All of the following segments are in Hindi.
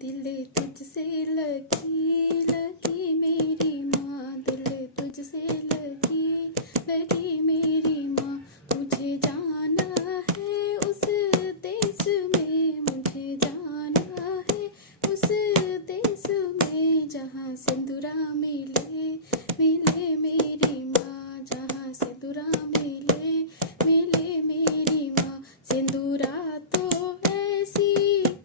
दिल तुझसे लगी लगी मेरी माँ, दिल तुझसे लगी लगी मेरी माँ। मुझे जाना है उस देश में, मुझे जाना है उस देश में, जहाँ सिंदूरा मिले मिले मेरी माँ, जहाँ सिंदूरा मिले मिले मेरी माँ। सिंदूरा तो ऐसी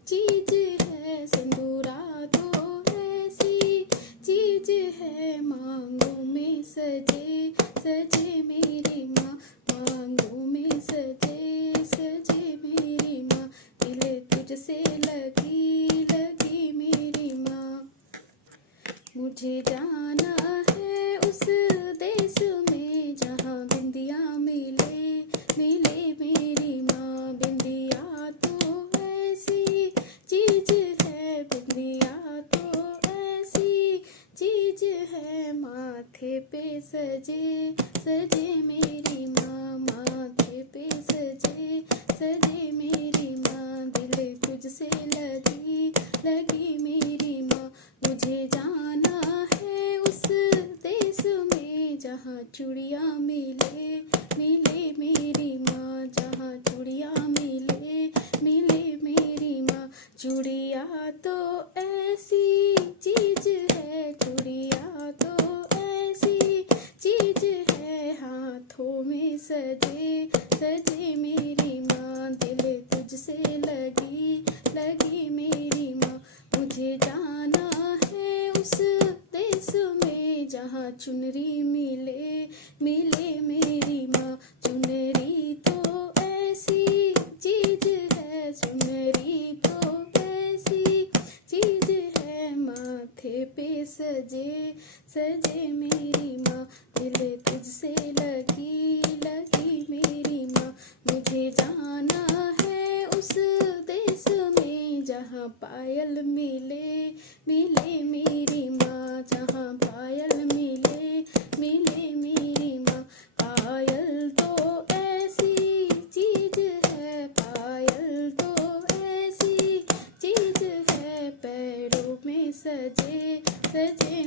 चीज है, सिंदूरा तो ऐसी चीज है, मांगों में सजे सजे मेरी माँ, मांगों में सजे सजे मेरी माँ। दिल तुझसे लगी लगी मेरी माँ। मुझे जाना है उस देश में, जहाँ बिंदिया मिले मिले मेरी माँ। बिंदिया तो ऐसी चीज है, बिंदिया तो ऐसी चीज है, माथे पे सजे सजे मेरी माँ, माथे पे सजे सजे मेरी माँ। दिल तुझसे लगी लगी मेरी माँ। मुझे जाना है उस देश में, जहाँ चूड़ियाँ मिले मिले मेरी माँ, जहाँ चूड़ियाँ मिले मिले मेरी माँ। चूड़ियाँ तो ऐसी चीज है, चूड़ियाँ तो ऐसी चीज है, हाथों में सजे सजे मेरी माँ। दिल तुझसे लगी लगी मेरी माँ। मुझे जाना है उस देश में, जहाँ चुनरी मिले मिले मेरी माँ। चुनरी तो ऐसी चीज है, चुनरी तो ऐसी चीज है, माथे पे सजे सजे मेरी माँ। दिल तुझसे लगी लगी मेरी माँ। मुझे जाना है उस देश में, जहाँ पायल मिले मिले मेरी माँ, जहाँ पायल मिले मिले मेरी माँ। पायल तो ऐसी चीज है, पायल तो ऐसी चीज है, पैरों में सजे सजे